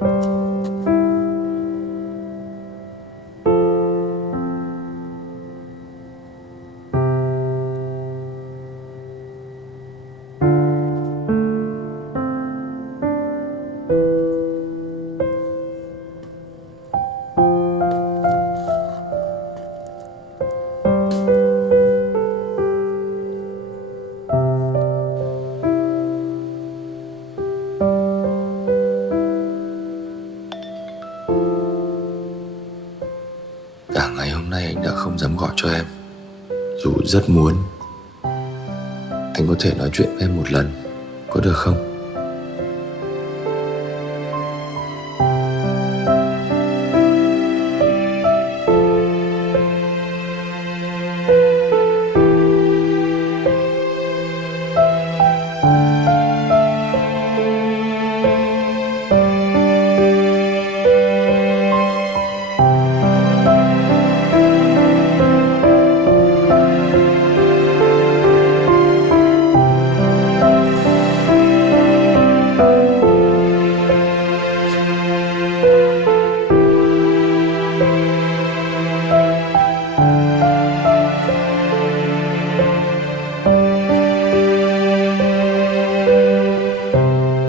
Cả ngày hôm nay anh đã không dám gọi cho em. Dù rất muốn. Anh có thể nói chuyện với em một lần, có được không?